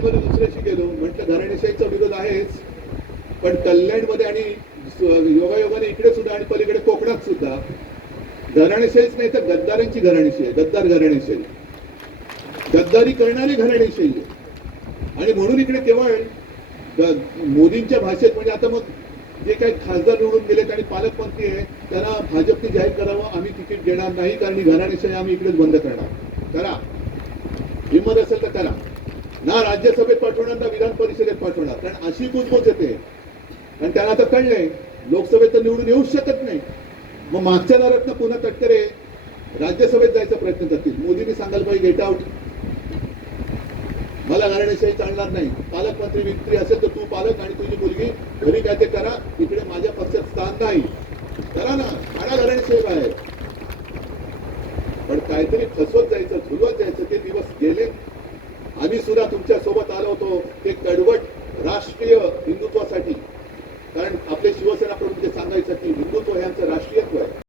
कल्याणमध्ये दुसऱ्याशी गेलो. म्हटलं घराणेशाहीचा विरोध आहेच. पण कल्याणमध्ये आणि योगायोगाने इकडे सुद्धा आणि पलीकडे कोकणात सुद्धा घराणेशाहीच नाही तर गद्दारांची घराणेशाही आहे गद्दार घराणेशाही गद्दारी करणारी घराणेशाही आहे आणि म्हणून इकडे केवळ मोदींच्या भाषेत म्हणजे आता मग जे काही खासदार निवडून गेलेत आणि पालकमंत्री आहे त्यांना भाजपने जाहीर करावं आम्ही तिकीट देणार नाही कारण घराणेशाही आम्ही इकडेच बंद करणार. करा. हिंमत असेल तर करा. ना राज्यसभेत पाठवणार ना विधान परिषदेत पाठवणार. कारण अशी कुजबूज येते. आणि त्याला आता कळलंय लोकसभेत तर निवडून येऊच शकत नाही. मग मागच्या दारात पुन्हा तटकरे राज्यसभेत जायचा प्रयत्न करतील. मोदींनी सांगायला पाहिजे गेट आउट मला घराणेशाही चालणार नाही. पालकमंत्री विक्री असेल तर तू पालक आणि तुझी मुलगी घरी काय ते करा. इकडे माझ्या पक्षात स्थान नाही. करा ना. आणा घराणेशाही बाहेर. पण काहीतरी फसवत जायचं झुलवत जायचं ते दिवस गेले हिंदुत्वासाठी की हिंदुत्व हे आमचं राष्ट्रीयत्व आहे.